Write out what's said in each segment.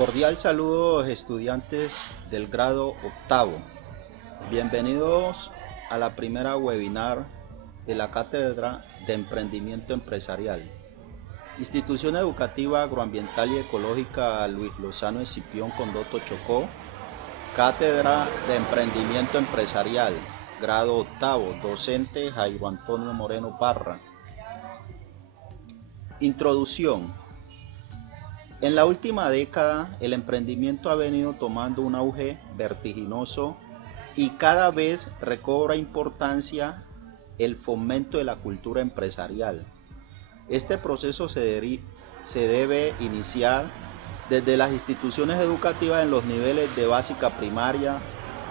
Cordial saludos estudiantes del grado octavo. Bienvenidos a la primera webinar de la Cátedra de Emprendimiento Empresarial. Institución Educativa Agroambiental y Ecológica Luis Lozano Escipión Condoto Chocó. Cátedra de Emprendimiento Empresarial, grado octavo, docente Jairo Antonio Moreno Parra. Introducción. En la última década, el emprendimiento ha venido tomando un auge vertiginoso y cada vez recobra importancia el fomento de la cultura empresarial. Este proceso se debe iniciar desde las instituciones educativas en los niveles de básica primaria,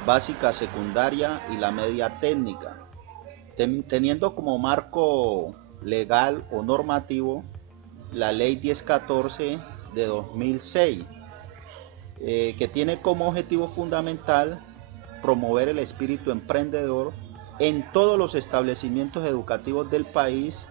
básica secundaria y la media técnica, teniendo como marco legal o normativo la Ley 1014 de 2006, que tiene como objetivo fundamental promover el espíritu emprendedor en todos los establecimientos educativos del país,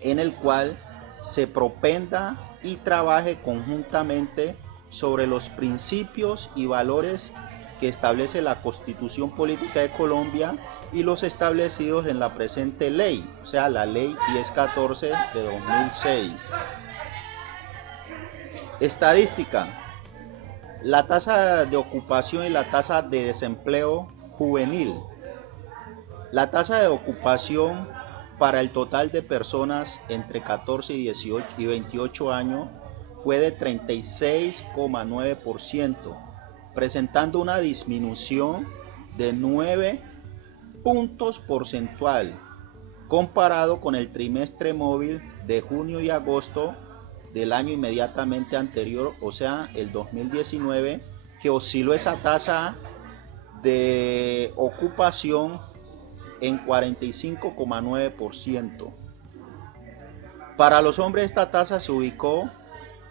en el cual se propenda y trabaje conjuntamente sobre los principios y valores que establece la Constitución Política de Colombia y los establecidos en la presente ley, o sea, la Ley 1014 de 2006. Estadística. La tasa de ocupación y la tasa de desempleo juvenil. La tasa de ocupación para el total de personas entre 14 y 28 años fue de 36,9%, presentando una disminución de 9 puntos porcentuales comparado con el trimestre móvil de junio y agosto del año inmediatamente anterior, o sea, el 2019, que osciló esa tasa de ocupación en 45,9%. Para los hombres esta tasa se ubicó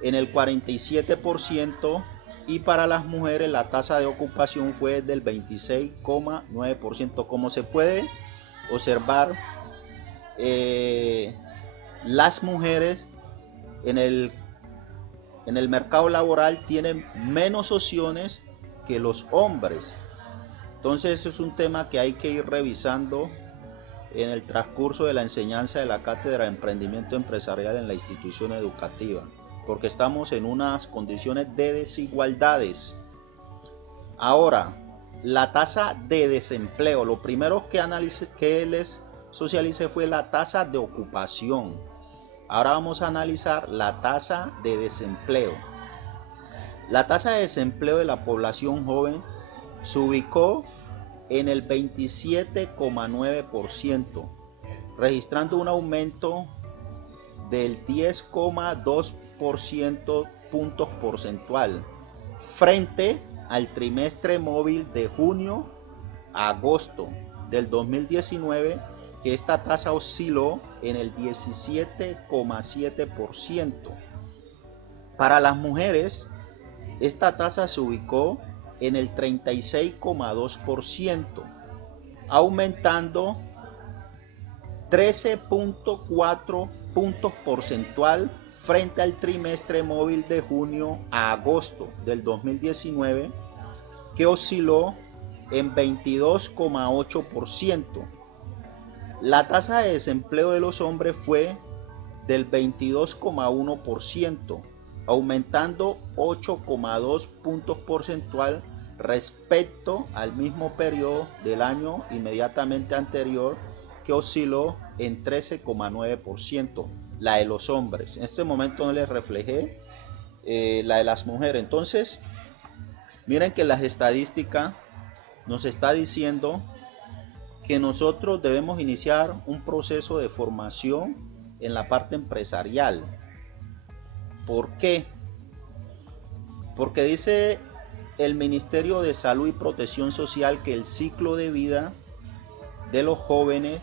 en el 47% y para las mujeres la tasa de ocupación fue del 26,9%. Como se puede observar, las mujeres en el mercado laboral tienen menos opciones que los hombres. Entonces es un tema que hay que ir revisando en el transcurso de la enseñanza de la Cátedra de Emprendimiento Empresarial en la institución educativa, porque estamos en unas condiciones de desigualdades. Ahora, la tasa de desempleo. Lo primero que les socialicé fue la tasa de ocupación. Ahora vamos a analizar la tasa de desempleo. La tasa de desempleo de la población joven se ubicó en el 27,9%, registrando un aumento del 10,2% puntos porcentual frente al trimestre móvil de junio a agosto del 2019, que esta tasa osciló en el 17,7%. Para las mujeres, esta tasa se ubicó en el 36,2%, aumentando 13,4 puntos porcentual frente al trimestre móvil de junio a agosto del 2019, que osciló en 22,8%. La tasa de desempleo de los hombres fue del 22,1%, aumentando 8,2 puntos porcentual respecto al mismo periodo del año inmediatamente anterior, que osciló en 13,9%, la de los hombres. En este momento no les reflejé la de las mujeres. Entonces, miren que las estadísticas nos está diciendo que nosotros debemos iniciar un proceso de formación en la parte empresarial. ¿Por qué? Porque dice el Ministerio de Salud y Protección Social que el ciclo de vida de los jóvenes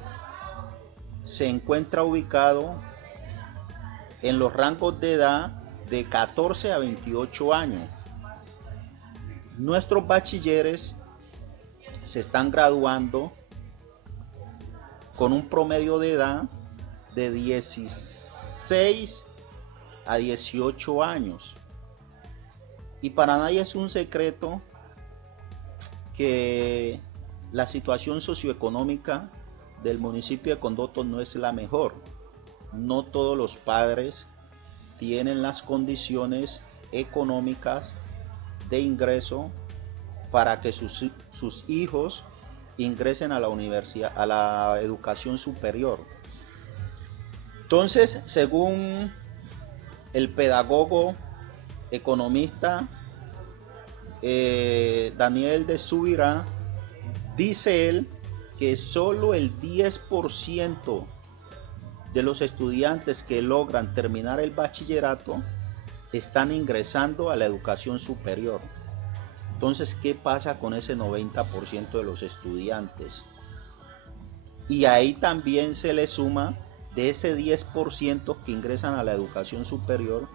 se encuentra ubicado en los rangos de edad de 14 a 28 años. Nuestros bachilleres se están graduando con un promedio de edad de 16 a 18 años. Y para nadie es un secreto que la situación socioeconómica del municipio de Condoto no es la mejor. No todos los padres tienen las condiciones económicas de ingreso para que sus hijos ingresen a la universidad, a la educación superior. Entonces, según el pedagogo economista Daniel de Subirá, dice él que solo el 10% de los estudiantes que logran terminar el bachillerato están ingresando a la educación superior. Entonces, ¿qué pasa con ese 90% de los estudiantes? Y ahí también se le suma, de ese 10% que ingresan a la educación superior,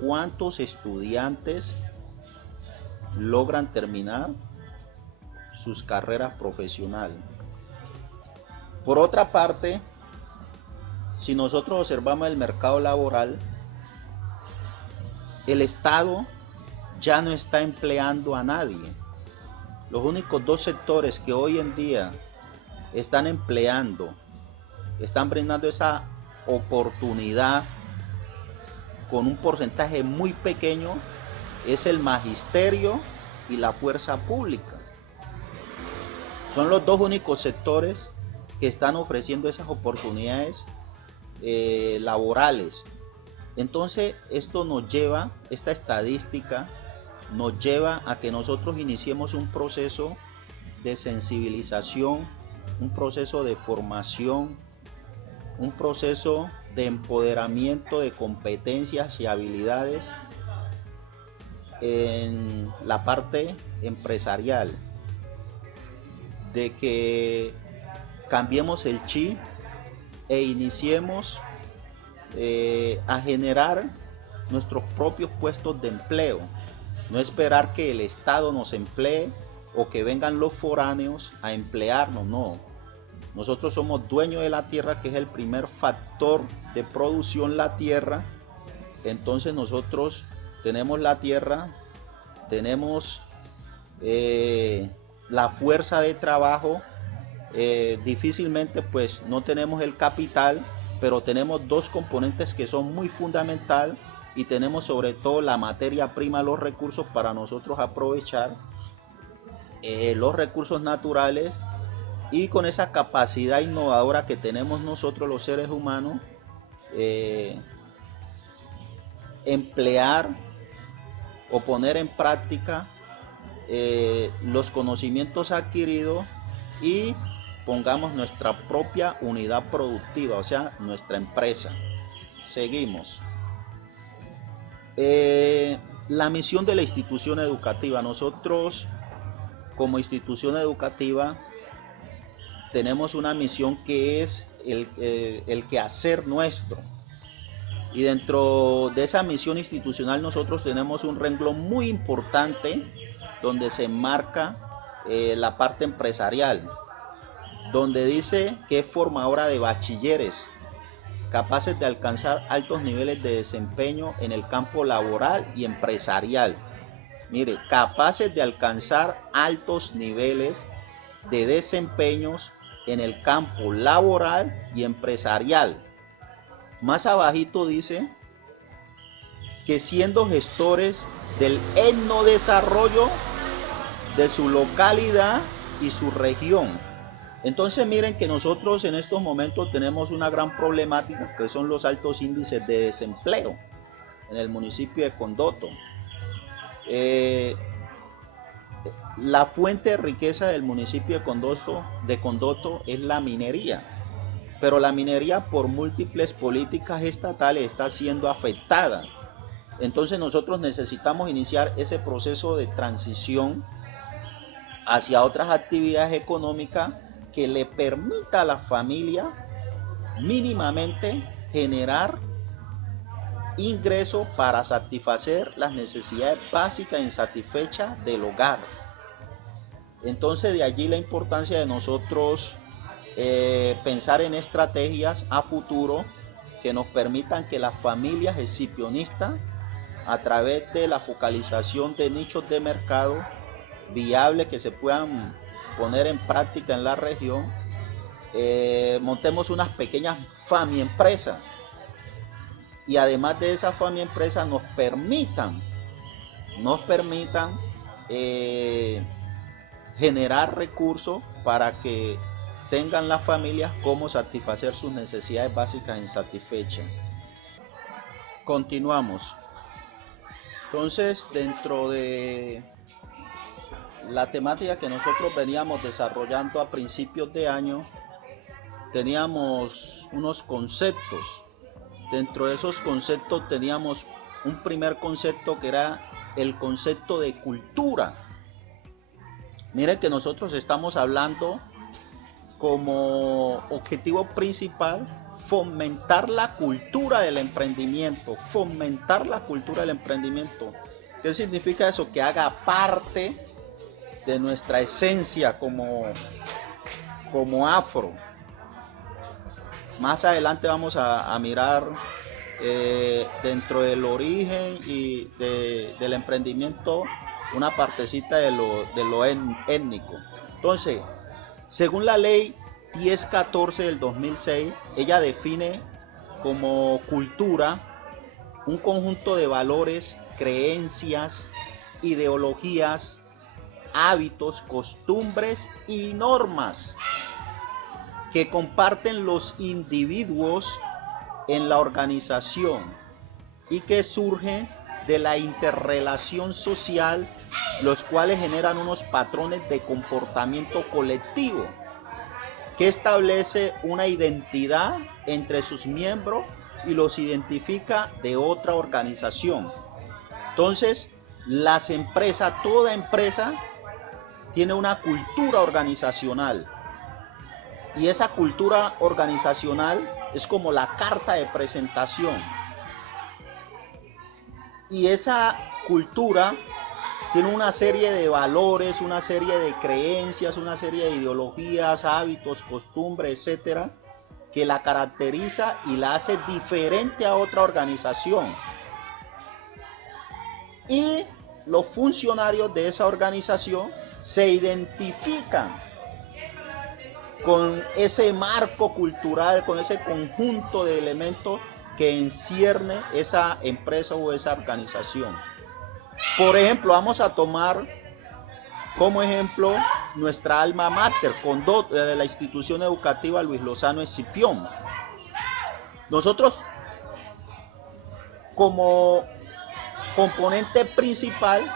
¿cuántos estudiantes logran terminar sus carreras profesionales? Por otra parte, si nosotros observamos el mercado laboral, el Estado ya no está empleando a nadie. Los únicos dos sectores que hoy en día están empleando, están brindando esa oportunidad con un porcentaje muy pequeño, es el magisterio y la fuerza pública. Son los dos únicos sectores que están ofreciendo esas oportunidades laborales. Entonces esto nos lleva, esta estadística nos lleva a que nosotros iniciemos un proceso de sensibilización, un proceso de formación, un proceso de empoderamiento de competencias y habilidades en la parte empresarial, de que cambiemos el chip e iniciemos a generar nuestros propios puestos de empleo, no esperar que el Estado nos emplee o que vengan los foráneos a emplearnos, no. Nosotros somos dueños de la tierra, que es el primer factor de producción, la tierra. Entonces nosotros tenemos la tierra, tenemos la fuerza de trabajo, difícilmente pues no tenemos el capital, pero tenemos dos componentes que son muy fundamentales, y tenemos sobre todo la materia prima, los recursos para nosotros aprovechar los recursos naturales, y con esa capacidad innovadora que tenemos nosotros los seres humanos, emplear o poner en práctica los conocimientos adquiridos y pongamos nuestra propia unidad productiva, o sea, nuestra empresa. Seguimos. La misión de la institución educativa. Nosotros, como institución educativa, tenemos una misión que es el quehacer nuestro. Y dentro de esa misión institucional nosotros tenemos un renglón muy importante donde se enmarca la parte empresarial, donde dice que es formadora de bachilleres capaces de alcanzar altos niveles de desempeño en el campo laboral y empresarial. Mire, capaces de alcanzar altos niveles de desempeños en el campo laboral y empresarial. Más abajito dice que siendo gestores del etnodesarrollo de su localidad y su región. Entonces miren que nosotros en estos momentos tenemos una gran problemática, que son los altos índices de desempleo en el municipio de Condoto. La fuente de riqueza del municipio de Condoto es la minería, pero la minería por múltiples políticas estatales está siendo afectada. Entonces nosotros necesitamos iniciar ese proceso de transición hacia otras actividades económicas que le permita a la familia mínimamente generar ingresos para satisfacer las necesidades básicas e insatisfechas del hogar. Entonces de allí la importancia de nosotros pensar en estrategias a futuro que nos permitan que las familias escipionistas a través de la focalización de nichos de mercado viables que se puedan poner en práctica en la región, montemos unas pequeñas FAMI empresas, y además de esa FAMI empresa nos permitan generar recursos para que tengan las familias cómo satisfacer sus necesidades básicas insatisfechas. Continuamos. Entonces, dentro de la temática que nosotros veníamos desarrollando a principios de año, teníamos unos conceptos. Dentro de esos conceptos teníamos un primer concepto que era el concepto de cultura. Miren que nosotros estamos hablando como objetivo principal fomentar la cultura del emprendimiento. Fomentar la cultura del emprendimiento. ¿Qué significa eso? Que haga parte de nuestra esencia como afro. Más adelante vamos a mirar dentro del origen y del emprendimiento una partecita de lo étnico. Entonces, según la ley 1014 del 2006, ella define como cultura un conjunto de valores, creencias, ideologías, hábitos, costumbres y normas que comparten los individuos en la organización y que surgen de la interrelación social, los cuales generan unos patrones de comportamiento colectivo que establece una identidad entre sus miembros y los identifica de otra organización. Entonces, las empresas, toda empresa tiene una cultura organizacional, y esa cultura organizacional es como la carta de presentación. Y esa cultura tiene una serie de valores, una serie de creencias, una serie de ideologías, hábitos, costumbres, etcétera, que la caracteriza y la hace diferente a otra organización. Y los funcionarios de esa organización se identifican con ese marco cultural, con ese conjunto de elementos que encierne esa empresa o esa organización. Por ejemplo, vamos a tomar como ejemplo nuestra alma mater, Condot, la institución educativa Luis Lozano Escipión. Nosotros, como componente principal,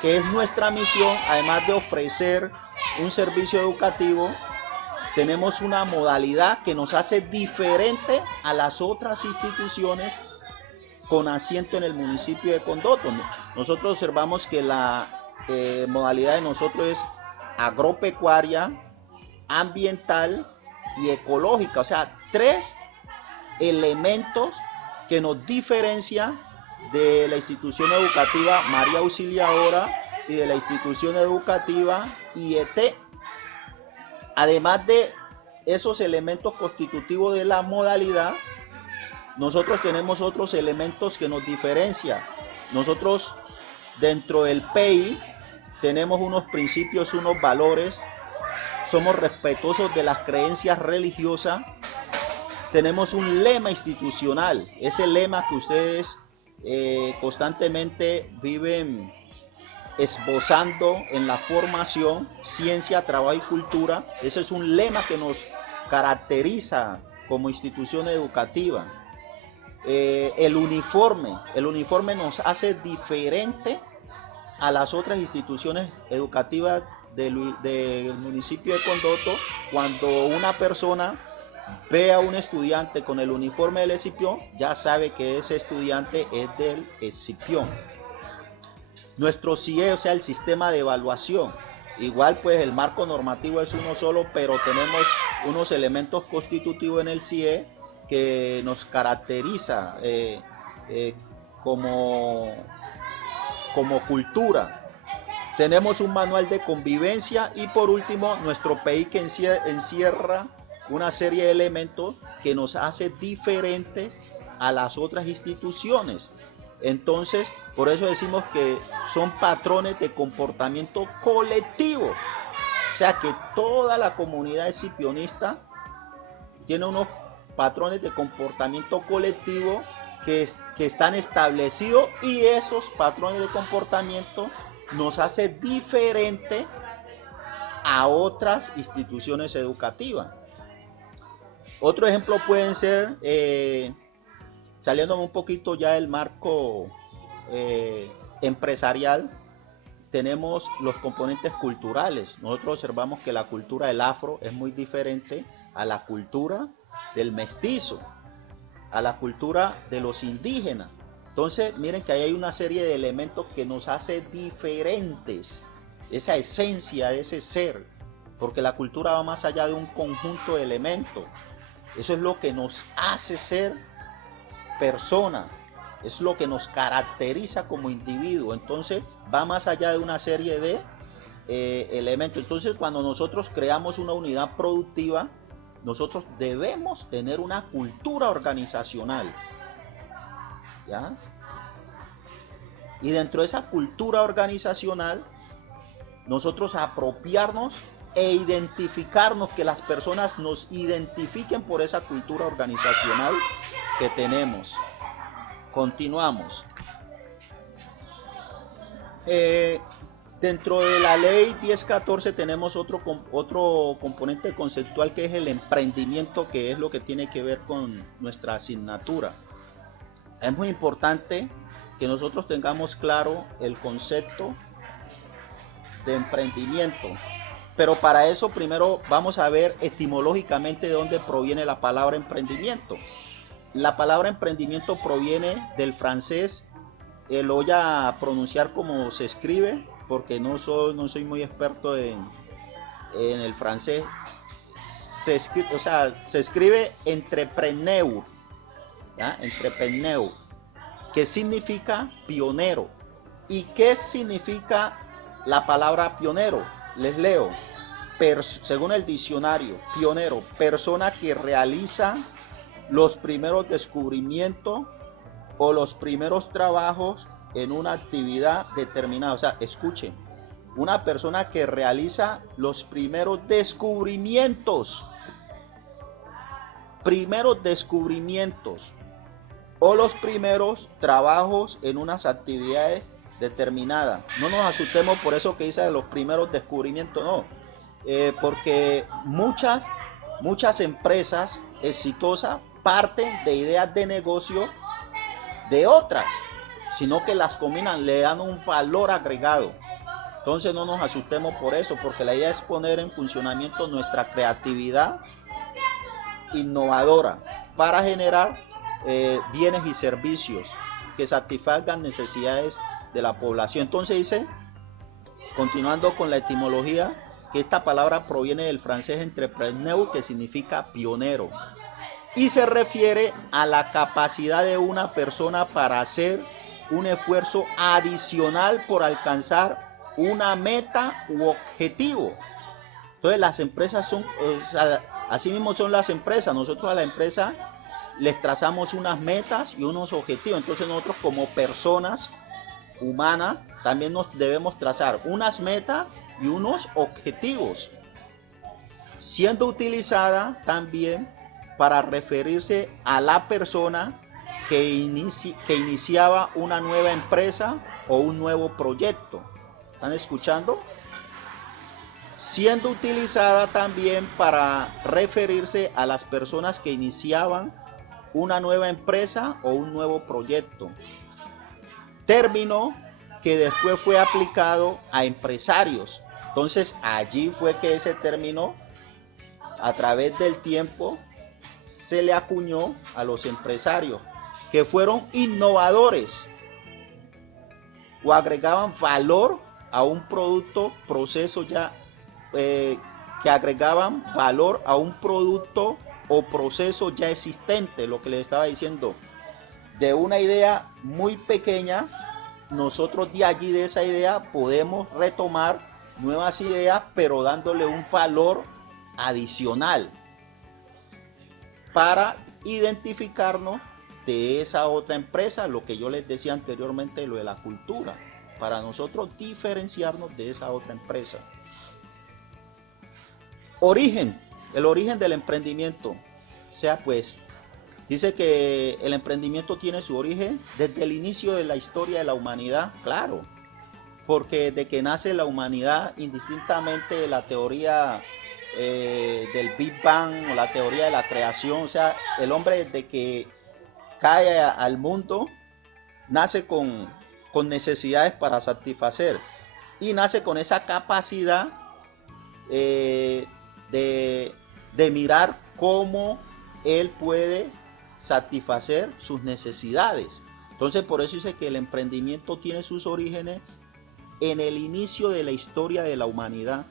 que es nuestra misión, además de ofrecer un servicio educativo, tenemos una modalidad que nos hace diferente a las otras instituciones con asiento en el municipio de Condoto. Nosotros observamos que la modalidad de nosotros es agropecuaria, ambiental y ecológica. O sea, 3 elementos que nos diferencian de la institución educativa María Auxiliadora y de la institución educativa IET. Además de esos elementos constitutivos de la modalidad, nosotros tenemos otros elementos que nos diferencian. Nosotros dentro del PEI tenemos unos principios, unos valores, somos respetuosos de las creencias religiosas, tenemos un lema institucional, ese lema que ustedes constantemente viven esbozando en la formación, ciencia, trabajo y cultura. Ese es un lema que nos caracteriza como institución educativa. El uniforme nos hace diferente a las otras instituciones educativas del municipio de Condoto. Cuando una persona ve a un estudiante con el uniforme del Escipión, ya sabe que ese estudiante es del Escipión. Nuestro CIE, o sea, el sistema de evaluación, igual pues el marco normativo es uno solo, pero tenemos unos elementos constitutivos en el CIE que nos caracteriza como cultura. Tenemos un manual de convivencia y por último nuestro PEI, que encierra una serie de elementos que nos hace diferentes a las otras instituciones. Entonces, por eso decimos que son patrones de comportamiento colectivo. O sea que toda la comunidad escipionista tiene unos patrones de comportamiento colectivo que están establecidos, y esos patrones de comportamiento nos hace diferente a otras instituciones educativas. Otro ejemplo pueden ser, saliéndome un poquito ya del marco empresarial, tenemos los componentes culturales. Nosotros observamos que la cultura del afro es muy diferente a la cultura del mestizo, a la cultura de los indígenas. Entonces, miren que ahí hay una serie de elementos que nos hace diferentes, esa esencia de ese ser, porque la cultura va más allá de un conjunto de elementos. Eso es lo que nos hace ser persona, es lo que nos caracteriza como individuo. Entonces va más allá de una serie de elementos. Entonces, cuando nosotros creamos una unidad productiva, nosotros debemos tener una cultura organizacional, ¿ya? Y dentro de esa cultura organizacional, nosotros apropiarnos e identificarnos, que las personas nos identifiquen por esa cultura organizacional que tenemos. Continuamos. Dentro de la ley 1014 tenemos otro componente conceptual, que es el emprendimiento, que es lo que tiene que ver con nuestra asignatura. Es muy importante que nosotros tengamos claro el concepto de emprendimiento, pero para eso primero vamos a ver etimológicamente de dónde proviene la palabra emprendimiento. La palabra emprendimiento proviene del francés, lo voy a pronunciar como se escribe, porque no soy muy experto en el francés. Se escribe entrepreneur, ¿ya? Entrepreneur, que significa pionero. ¿Y qué significa la palabra pionero? Les leo. Según el diccionario, pionero, persona que realiza los primeros descubrimientos o los primeros trabajos en una actividad determinada. O sea, escuchen, una persona que realiza los primeros descubrimientos o los primeros trabajos en unas actividades determinadas. No nos asustemos por eso que dice de los primeros descubrimientos, no, porque muchas empresas exitosas parten de ideas de negocio de otras, sino que las combinan, le dan un valor agregado. Entonces no nos asustemos por eso, porque la idea es poner en funcionamiento nuestra creatividad innovadora para generar bienes y servicios que satisfagan necesidades de la población. Entonces dice, continuando con la etimología, que esta palabra proviene del francés entrepreneur, que significa pionero, y se refiere a la capacidad de una persona para hacer un esfuerzo adicional por alcanzar una meta u objetivo. Entonces las empresas son, así mismo son las empresas. Nosotros a la empresa les trazamos unas metas y unos objetivos. Entonces nosotros como personas humanas también nos debemos trazar unas metas y unos objetivos, siendo utilizada también para referirse a la persona que iniciaba una nueva empresa o un nuevo proyecto. ¿Están escuchando? Siendo utilizada también para referirse a las personas que iniciaban una nueva empresa o un nuevo proyecto. Término que después fue aplicado a empresarios. Entonces allí fue que ese término, a través del tiempo, se le acuñó a los empresarios, que fueron innovadores o agregaban valor a un producto, proceso ya, que agregaban valor a un producto o proceso ya existente. Lo que les estaba diciendo, de una idea muy pequeña, nosotros de allí, de esa idea, podemos retomar nuevas ideas, pero dándole un valor adicional para identificarnos de esa otra empresa, lo que yo les decía anteriormente, lo de la cultura, para nosotros diferenciarnos de esa otra empresa. Origen, el origen del emprendimiento, o sea pues, dice que el emprendimiento tiene su origen desde el inicio de la historia de la humanidad, claro, porque desde que nace la humanidad, indistintamente de la teoría del Big Bang o la teoría de la creación, o sea, el hombre desde que cae al mundo, nace con necesidades para satisfacer y nace con esa capacidad de mirar cómo él puede satisfacer sus necesidades. Entonces por eso dice que el emprendimiento tiene sus orígenes en el inicio de la historia de la humanidad,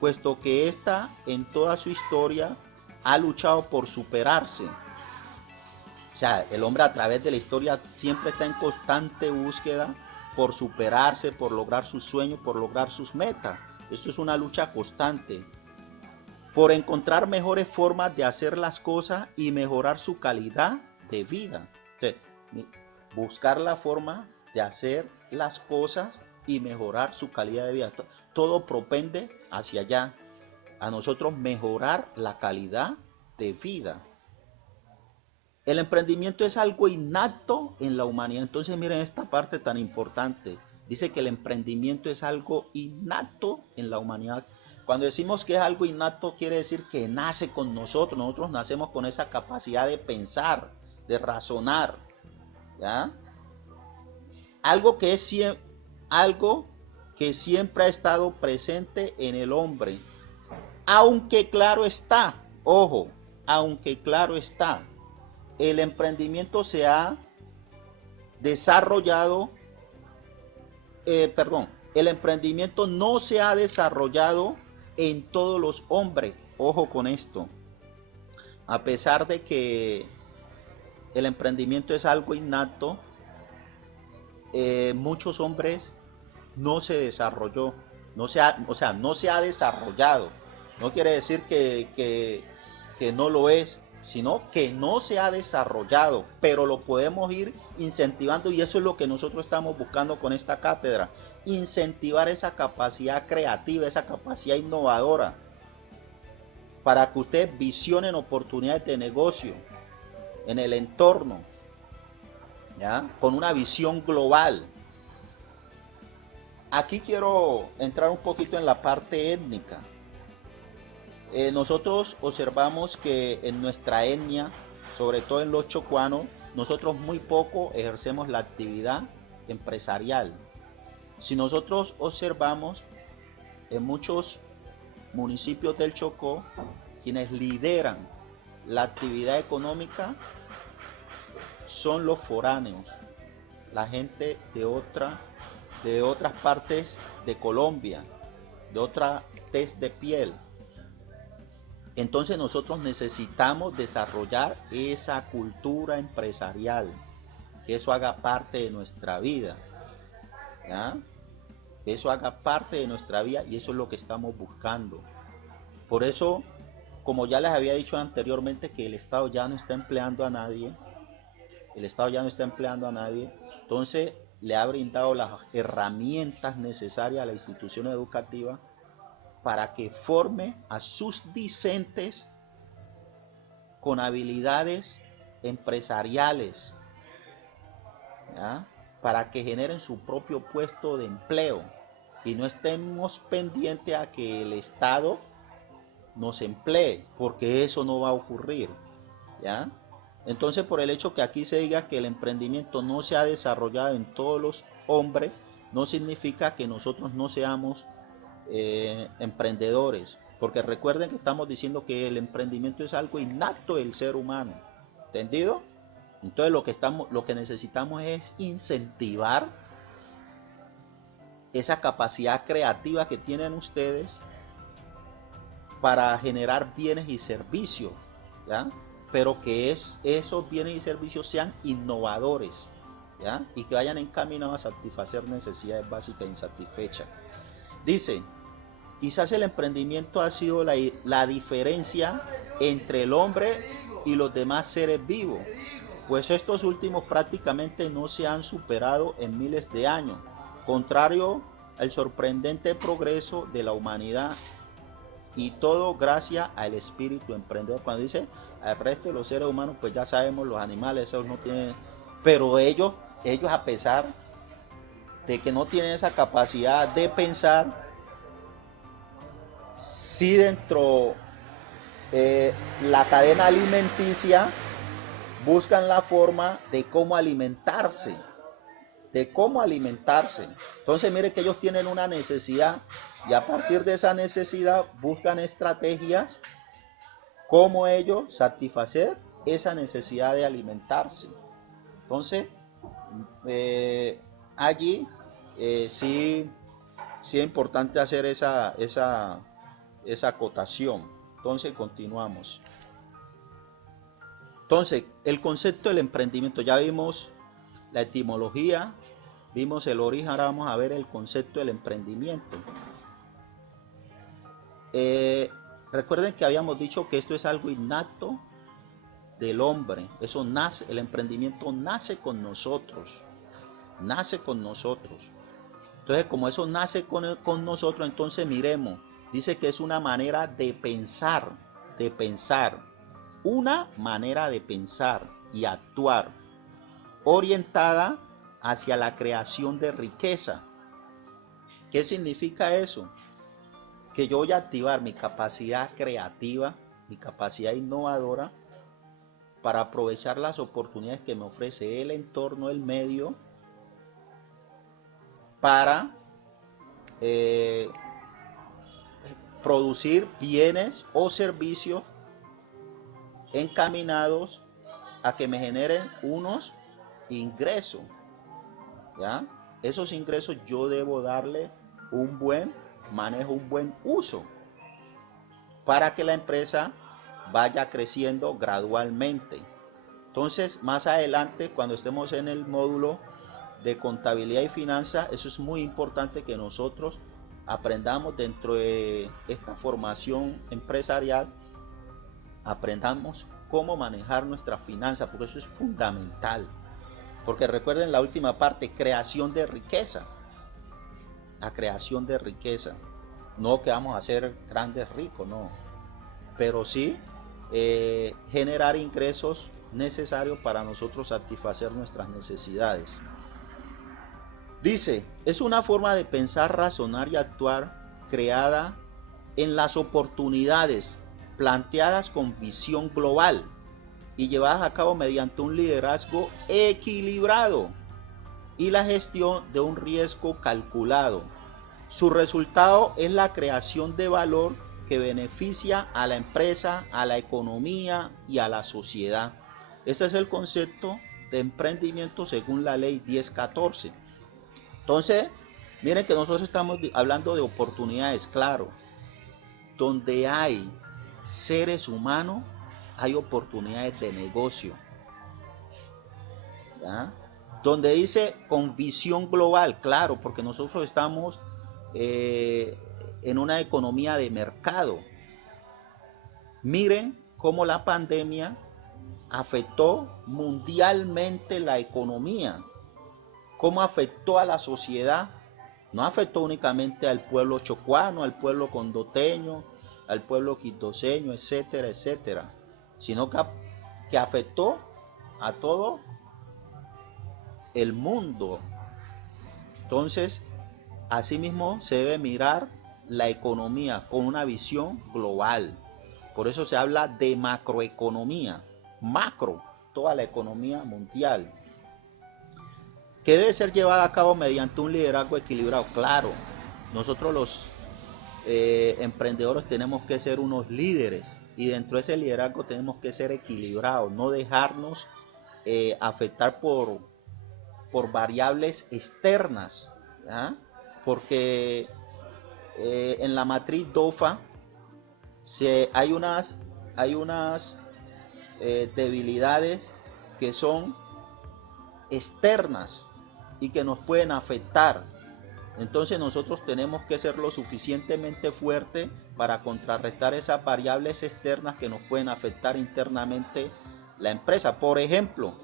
puesto que ésta en toda su historia ha luchado por superarse. O sea, el hombre a través de la historia siempre está en constante búsqueda por superarse, por lograr sus sueños, por lograr sus metas. Esto es una lucha constante. Por encontrar mejores formas de hacer las cosas y mejorar su calidad de vida. O sea, buscar la forma de hacer las cosas y mejorar su calidad de vida. Todo propende hacia allá. A nosotros mejorar la calidad de vida. El emprendimiento es algo innato en la humanidad. Entonces miren esta parte tan importante. Dice que el emprendimiento es algo innato en la humanidad. Cuando decimos que es algo innato, quiere decir que nace con nosotros. Nosotros nacemos con esa capacidad de pensar, de razonar. ¿Ya? Algo que siempre ha estado presente en el hombre. Aunque claro está, ojo, aunque claro está, el emprendimiento se ha desarrollado, el emprendimiento no se ha desarrollado en todos los hombres. Ojo con esto. A pesar de que el emprendimiento es algo innato, muchos hombres no se desarrolló, no se ha desarrollado. No quiere decir que no lo es, sino que no se ha desarrollado, pero lo podemos ir incentivando y eso es lo que nosotros estamos buscando con esta cátedra, incentivar esa capacidad creativa, esa capacidad innovadora, para que ustedes visionen oportunidades de negocio en el entorno, ¿ya? Con una visión global. Aquí quiero entrar un poquito en la parte étnica. Nosotros observamos que en nuestra etnia, sobre todo en los chocuanos, nosotros muy poco ejercemos la actividad empresarial. Si nosotros observamos en muchos municipios del Chocó, quienes lideran la actividad económica son los foráneos, la gente de otras partes de Colombia, de otra tez de piel. Entonces nosotros necesitamos desarrollar esa cultura empresarial, que eso haga parte de nuestra vida, ¿ya? Que eso haga parte de nuestra vida y eso es lo que estamos buscando. Por eso, como ya les había dicho anteriormente, que el Estado ya no está empleando a nadie, entonces le ha brindado las herramientas necesarias a la institución educativa para que forme a sus discentes con habilidades empresariales, ¿ya? Para que generen su propio puesto de empleo y no estemos pendientes a que el Estado nos emplee, porque eso no va a ocurrir, ¿ya? Entonces, por el hecho que aquí se diga que el emprendimiento no se ha desarrollado en todos los hombres, no significa que nosotros no seamos emprendedores, porque recuerden que estamos diciendo que el emprendimiento es algo innato del ser humano, ¿entendido? Entonces lo que necesitamos es incentivar esa capacidad creativa que tienen ustedes para generar bienes y servicios, ¿ya? Pero que esos bienes y servicios sean innovadores, ¿ya? Y que vayan encaminados a satisfacer necesidades básicas insatisfechas. Dice: quizás el emprendimiento ha sido la diferencia entre el hombre y los demás seres vivos. pues estos últimos prácticamente no se han superado en miles de años, contrario al sorprendente progreso de la humanidad, y todo gracias al espíritu emprendedor. Cuando dice al resto de los seres humanos, pues ya sabemos, los animales, esos no tienen, pero ellos a pesar de que no tienen esa capacidad de pensar, sí dentro la cadena alimenticia buscan la forma de cómo alimentarse, Entonces mire que ellos tienen una necesidad y a partir de esa necesidad buscan estrategias cómo ellos satisfacer esa necesidad de alimentarse. Entonces allí sí es importante hacer esa acotación. Entonces continuamos. Entonces el concepto del emprendimiento, ya vimos la etimología, vimos el origen, ahora vamos a ver el concepto del emprendimiento. Recuerden que habíamos dicho que esto es algo innato del hombre, eso nace, el emprendimiento nace con nosotros. Entonces, como eso nace con nosotros, entonces miremos, dice que es una manera de pensar, una manera de pensar y actuar orientada hacia la creación de riqueza. ¿Qué significa eso? Que yo voy a activar mi capacidad creativa, mi capacidad innovadora, para aprovechar las oportunidades que me ofrece el entorno, el medio, para producir bienes o servicios encaminados a que me generen unos ingresos, ¿ya? Esos ingresos yo debo darle un buen manejo, un buen uso, para que la empresa vaya creciendo gradualmente. Entonces, más adelante, cuando estemos en el módulo de contabilidad y finanzas, eso es muy importante que nosotros aprendamos dentro de esta formación empresarial, aprendamos cómo manejar nuestras finanzas, porque eso es fundamental. Porque recuerden la última parte, creación de riqueza. La creación de riqueza. No que vamos a ser grandes ricos, no. Pero sí generar ingresos necesarios para nosotros satisfacer nuestras necesidades. Dice, es una forma de pensar, razonar y actuar creada en las oportunidades, planteadas con visión global y llevadas a cabo mediante un liderazgo equilibrado y la gestión de un riesgo calculado. Su resultado es la creación de valor que beneficia a la empresa, a la economía y a la sociedad. Este es el concepto de emprendimiento según la ley 1014. Entonces, miren que nosotros estamos hablando de oportunidades, claro. Donde hay seres humanos, hay oportunidades de negocio, ¿ya? Donde dice con visión global, claro, porque nosotros estamos en una economía de mercado. Miren cómo la pandemia afectó mundialmente la economía, cómo afectó a la sociedad. No afectó únicamente al pueblo chocuano, al pueblo condoteño, al pueblo quindoseño, etcétera, etcétera, sino que afectó a todo el mundo. Entonces, asimismo se debe mirar la economía con una visión global. Por eso se habla de macroeconomía, macro, toda la economía mundial, que debe ser llevada a cabo mediante un liderazgo equilibrado. Claro, nosotros los emprendedores tenemos que ser unos líderes y dentro de ese liderazgo tenemos que ser equilibrados, no dejarnos afectar por variables externas, ¿ya? Porque en la matriz DOFA hay unas debilidades que son externas y que nos pueden afectar. Entonces nosotros tenemos que ser lo suficientemente fuertes para contrarrestar esas variables externas que nos pueden afectar internamente la empresa. Por ejemplo,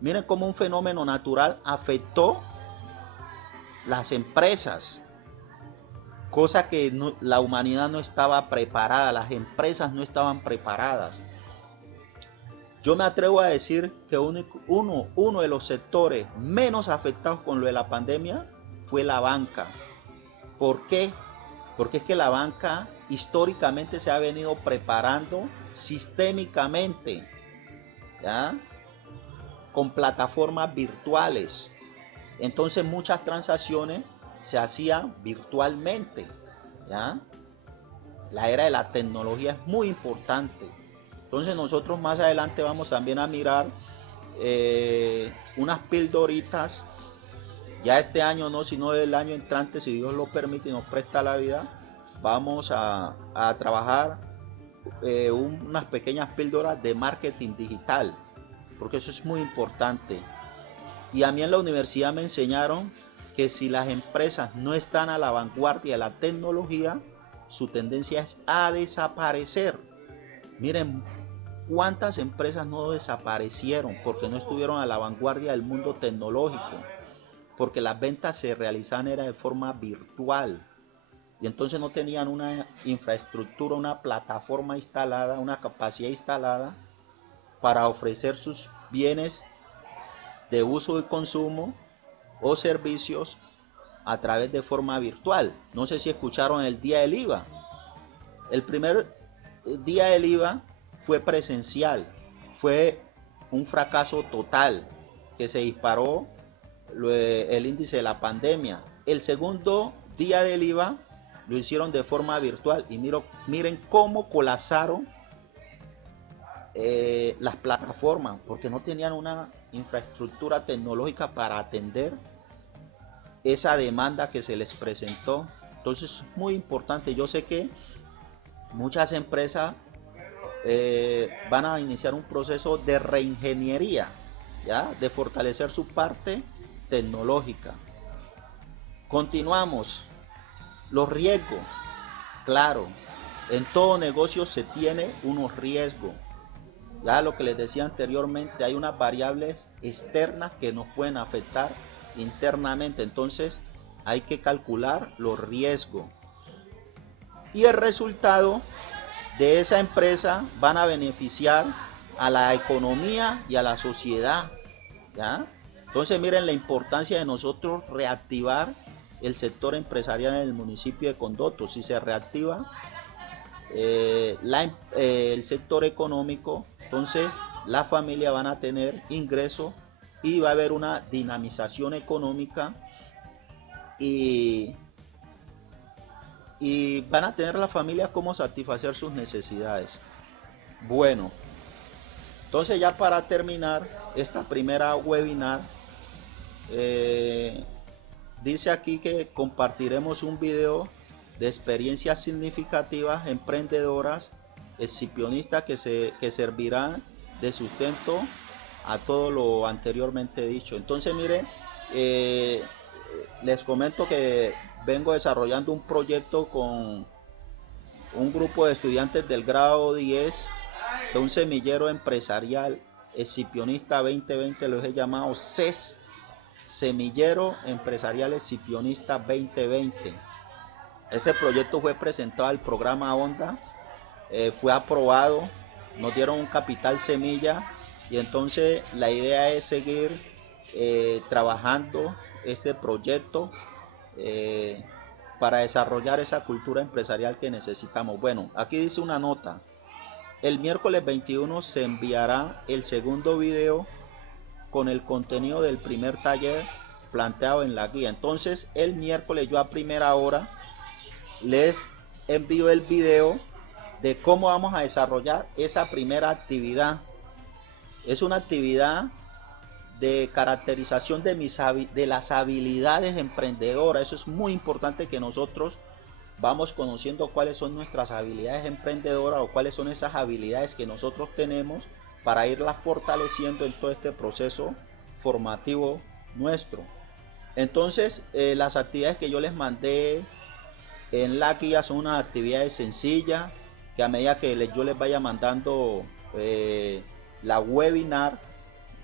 Miren cómo un fenómeno natural afectó las empresas, cosa que la humanidad no estaba preparada, las empresas no estaban preparadas. Yo me atrevo a decir que uno de los sectores menos afectados con lo de la pandemia fue la banca. ¿Por qué? Porque es que la banca históricamente se ha venido preparando sistémicamente, ¿ya? Con plataformas virtuales. Entonces muchas transacciones se hacían virtualmente, ¿ya? La era de la tecnología es muy importante. Entonces nosotros más adelante vamos también a mirar unas pildoritas, ya este año no, sino del año entrante, si Dios lo permite y nos presta la vida, vamos a trabajar unas pequeñas píldoras de marketing digital, porque eso es muy importante. Y a mí en la universidad me enseñaron que si las empresas no están a la vanguardia de la tecnología, su tendencia es a desaparecer. Miren cuántas empresas no desaparecieron porque no estuvieron a la vanguardia del mundo tecnológico, porque las ventas se realizaban era de forma virtual y entonces no tenían una infraestructura, una plataforma instalada, una capacidad instalada para ofrecer sus bienes de uso y consumo o servicios a través de forma virtual. No sé si escucharon el día del IVA. El primer día del IVA fue presencial, fue un fracaso total, que se disparó el índice de la pandemia. El segundo día del IVA lo hicieron de forma virtual y miren cómo colapsaron las plataformas, porque no tenían una infraestructura tecnológica para atender esa demanda que se les presentó. Entonces es muy importante. Yo sé que muchas empresas van a iniciar un proceso de reingeniería, ¿ya? De fortalecer su parte tecnológica. Continuamos. Los riesgos. Claro, en todo negocio se tiene unos riesgos. Ya lo que les decía anteriormente, hay unas variables externas que nos pueden afectar internamente. Entonces hay que calcular los riesgos. Y el resultado de esa empresa van a beneficiar a la economía y a la sociedad, ¿ya? Entonces miren la importancia de nosotros reactivar el sector empresarial en el municipio de Condoto. Si se reactiva el sector económico, entonces las familias van a tener ingresos y va a haber una dinamización económica y van a tener las familias cómo satisfacer sus necesidades. Bueno, entonces ya para terminar esta primera webinar, dice aquí que compartiremos un video de experiencias significativas emprendedoras exhibionistas que servirán de sustento a todo lo anteriormente dicho. Entonces miren, les comento que vengo desarrollando un proyecto con un grupo de estudiantes del grado 10 de un semillero empresarial exhibionista 2020, los he llamado CES, Semillero Empresarial Exhibionista 2020. Este proyecto fue presentado al programa Onda, fue aprobado, nos dieron un capital semilla y entonces la idea es seguir trabajando este proyecto para desarrollar esa cultura empresarial que necesitamos. Bueno, aquí dice una nota: el miércoles 21 se enviará el segundo video con el contenido del primer taller planteado en la guía. Entonces el miércoles yo a primera hora les envío el video de cómo vamos a desarrollar esa primera actividad. Es una actividad de caracterización de las habilidades emprendedoras. Eso es muy importante, que nosotros vamos conociendo cuáles son nuestras habilidades emprendedoras o cuáles son esas habilidades que nosotros tenemos para irlas fortaleciendo en todo este proceso formativo nuestro. Entonces las actividades que yo les mandé en la guía son unas actividades sencillas que a medida que yo les vaya mandando la webinar,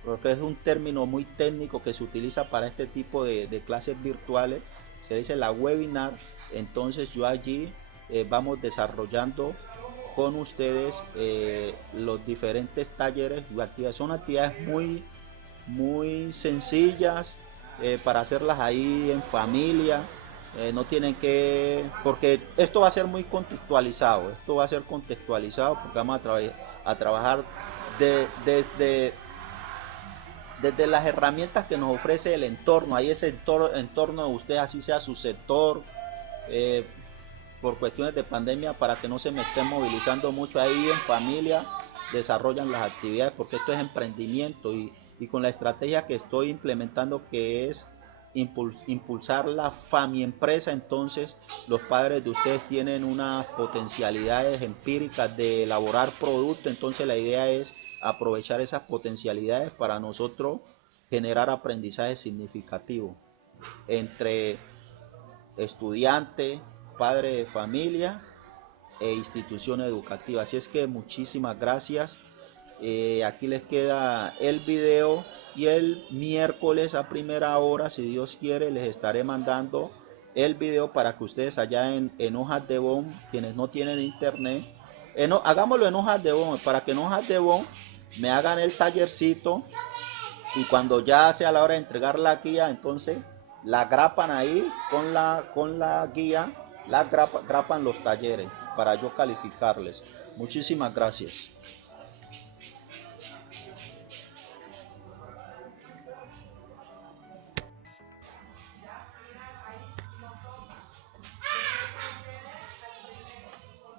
porque es un término muy técnico que se utiliza para este tipo de clases virtuales, se dice la webinar. Entonces yo allí vamos desarrollando con ustedes los diferentes talleres y actividades. Son actividades muy sencillas para hacerlas ahí en familia. No tienen que, porque esto va a ser muy contextualizado, porque vamos a trabajar desde las herramientas que nos ofrece el entorno. Ahí ese entorno de usted, así sea su sector, eh, por cuestiones de pandemia, para que no se me estén movilizando mucho, ahí en familia desarrollan las actividades, porque esto es emprendimiento, y con la estrategia que estoy implementando, que es impulsar la FAMI empresa. Entonces los padres de ustedes tienen unas potencialidades empíricas de elaborar producto. Entonces la idea es aprovechar esas potencialidades para nosotros generar aprendizaje significativo entre estudiante, padre de familia e institución educativa. Así es que muchísimas gracias. Aquí les queda el video, y el miércoles a primera hora, si Dios quiere, les estaré mandando el video para que ustedes allá en Hojas de Bon, quienes no tienen internet, hagámoslo en Hojas de Bon, para que en Hojas de Bon me hagan el tallercito, y cuando ya sea la hora de entregar la guía, entonces la grapan ahí con la guía, la grapan los talleres para yo calificarles. Muchísimas gracias.